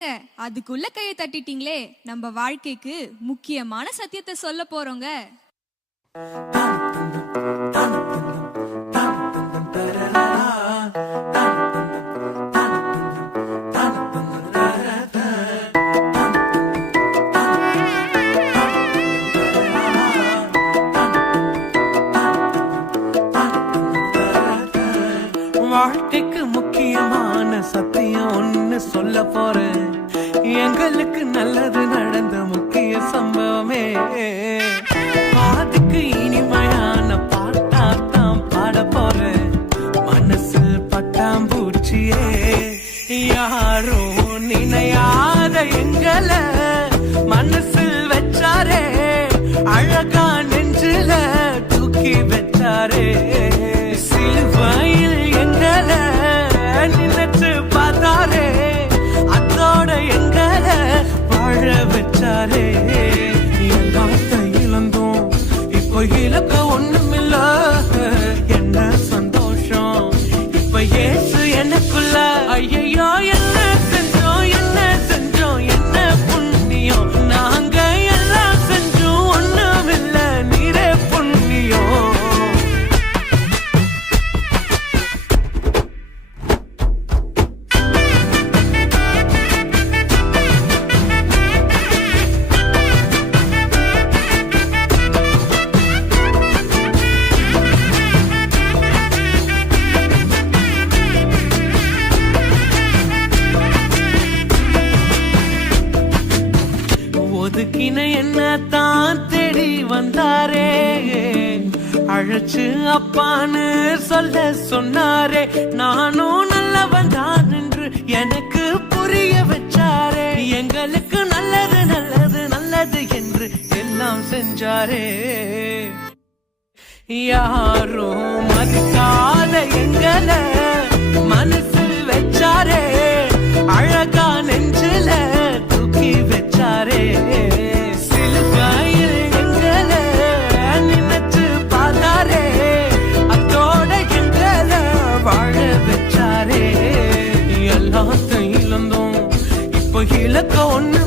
அதுக்குள்ள கையை தட்டிட்டீங்களே, நம்ம வாழ்க்கைக்கு முக்கியமான சத்தியத்தை சொல்ல போறோங்க. வாழ்க்கைக்கு முக்கியமான சத்தியம் ஒண்ணு சொல்ல போறேன். எங்களுக்கு நல்லது நடந்த முக்கிய சம்பவமே. பாதுக்கு இனிமையான பாட்டாத்தான் பாட போறேன். மனசு பட்டாம்பூச்சியே யாரும் நினையாத எங்களை மனசில் வச்சாரே. அழகா நெஞ்சில தூக்கி வச்சாரே. சிலுவையில் எங்களை நினைச்சு பார்த்தாரே. அதோட எங்களை வாழ வச்சாரே. எல்லாத்தை இழந்தோம், இப்போ இழக்க ஒண்ணுமில்ல. என்ன சந்தோஷம் இப்ப ஏசு எனக்குள்ள. ஐயோ என்ன செஞ்சோம், என்ன செஞ்சோம், என்ன புண்ணியம். நாங்க எல்லாம் செஞ்சோம், ஒண்ணுமில்ல, நீரே புண்ணியம். ஒதுக்கின என்ன தான் தேடி வந்தாரே. அழைச்சு அப்பான்னு சொல்ல சொன்னாரே. நானும் நல்லவன் தான் என்று எனக்கு புரிய வச்சாரே. எங்களுக்கு நல்லது நல்லது நல்லது என்று எல்லாம் செஞ்சாரே. யாரும் மதிக்காத எங்களை மனசில் வச்சாரே. அழகா நெஞ்சில தூக்கி வச்சாரே. சிலுவையில் எங்களை நினைச்சு பார்த்தாரே. அதோட எங்களை வாழ வச்சாரே. எல்லாத்தையும் இழந்தோம், இப்போ இழக்க ஒண்ணு